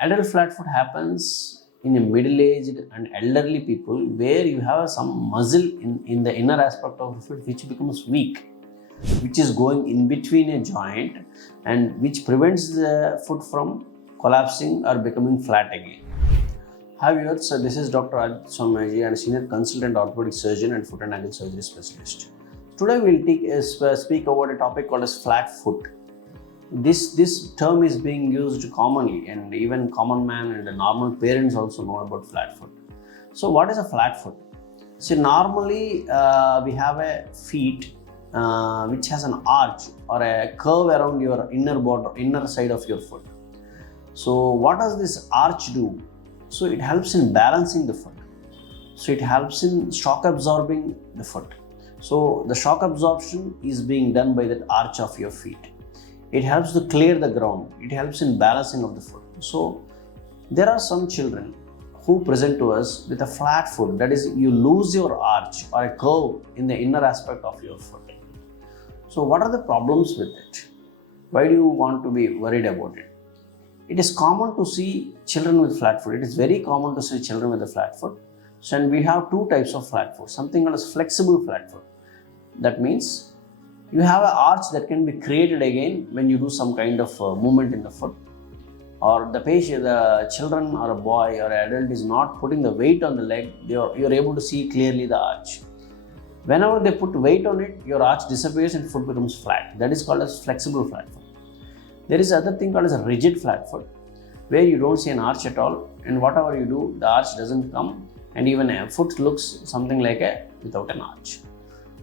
Adult flat foot happens in a middle-aged and elderly people where you have some muscle in the inner aspect of the foot which becomes weak, which is going in between a joint and which prevents the foot from collapsing or becoming flat again. Hi viewers, so this is Dr. Aditya Somayaji and Senior Consultant Orthopedic Surgeon and Foot and Ankle Surgery Specialist. Today we will speak about a topic called as flat foot. This term is being used commonly, and even common man and the normal parents also know about flat foot. So what is a flat foot? See, normally we have a feet which has an arch or a curve around your inner side of your foot. So what does this arch do? So it helps in balancing the foot. So it helps in shock absorbing the foot. So the shock absorption is being done by that arch of your feet. It helps to clear the ground. It helps in balancing of the foot. So there are some children who present to us with a flat foot, that is, you lose your arch or a curve in the inner aspect of your foot. So what are the problems with it? Why do you want to be worried about it? It is common to see children with flat foot. It is very common to see children with a flat foot. So, and we have two types of flat foot. Something called as flexible flat foot. That means you have an arch that can be created again when you do some kind of movement in the foot, or the children or a boy or an adult is not putting the weight on the leg, you're able to see clearly the arch. Whenever they put weight on it, your arch disappears and foot becomes flat. That is called as flexible flat foot. There is other thing called as a rigid flat foot, where you don't see an arch at all, and whatever you do, the arch doesn't come, and even a foot looks something like without an arch.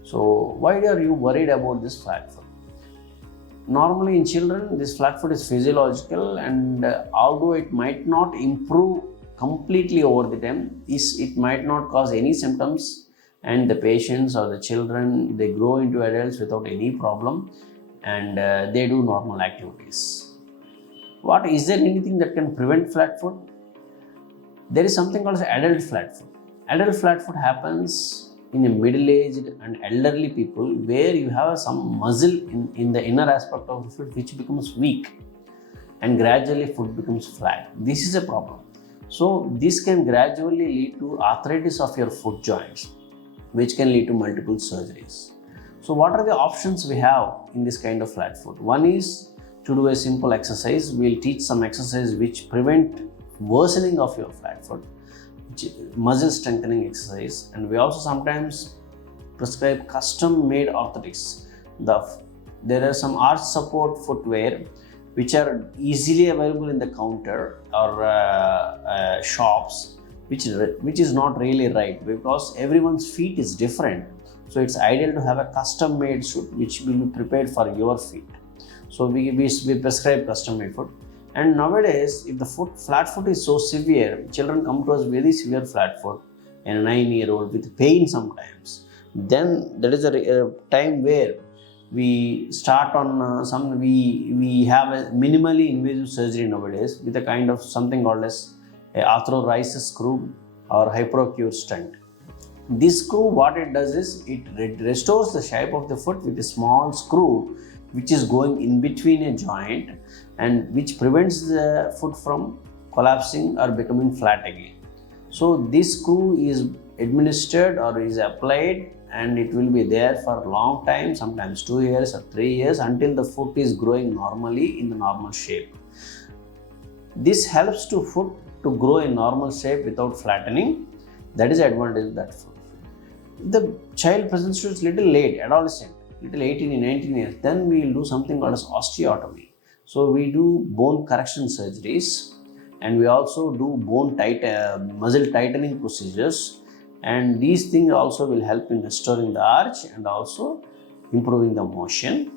So why are you worried about this flat foot? Normally in children, this flat foot is physiological, and although it might not improve completely over the time, it might not cause any symptoms, and the patients or the children, they grow into adults without any problem, and they do normal activities. Is there anything that can prevent flat foot? There is something called as adult flat foot. Adult flat foot happens in a middle-aged and elderly people where you have some muscle in the inner aspect of the foot which becomes weak, and gradually foot becomes flat. This is a problem. So this can gradually lead to arthritis of your foot joints, which can lead to multiple surgeries. So what are the options we have in this kind of flat foot? One is to do a simple exercise. We'll teach some exercise which prevent worsening of your flat foot, muscle strengthening exercise, and we also sometimes prescribe custom made orthopedics. There are some arch support footwear which are easily available in the counter or shops, which is not really right, because everyone's feet is different. So it's ideal to have a custom made shoe which will be prepared for your feet. So we prescribe custom made foot. And nowadays, if the flat foot is so severe, children come to us very severe flat foot, and a 9-year-old with pain sometimes. Then there is a time where we start on we have a minimally invasive surgery nowadays with a kind of something called as a arthrolysis screw or hyperocure stent. This screw, what it does is it restores the shape of the foot with a small screw which is going in between a joint, and which prevents the foot from collapsing or becoming flat again. So this screw is administered or is applied, and it will be there for a long time, sometimes 2 years or 3 years, until the foot is growing normally in the normal shape. This helps to foot to grow in normal shape without flattening. That is the advantage of that foot. The child presents to us little late, adolescent, little 18 19 years, then we will do something called as osteotomy. So we do bone correction surgeries, and we also do muscle tightening procedures, and these things also will help in restoring the arch and also improving the motion.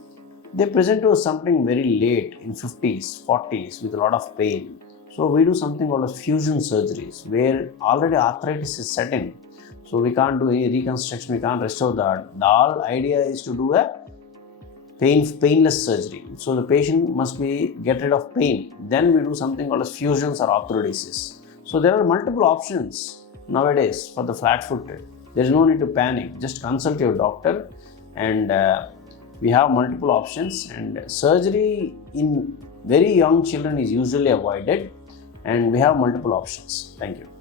They present to us something very late in 50s, 40s with a lot of pain. So we do something called as fusion surgeries, where already arthritis is set in. So we can't do any reconstruction, we can't restore that. The whole idea is to do a painless surgery. So the patient must get rid of pain. Then we do something called as fusions or arthrodesis. So there are multiple options nowadays for the flat footed. There is no need to panic. Just consult your doctor, and we have multiple options. And surgery in very young children is usually avoided, and we have multiple options. Thank you.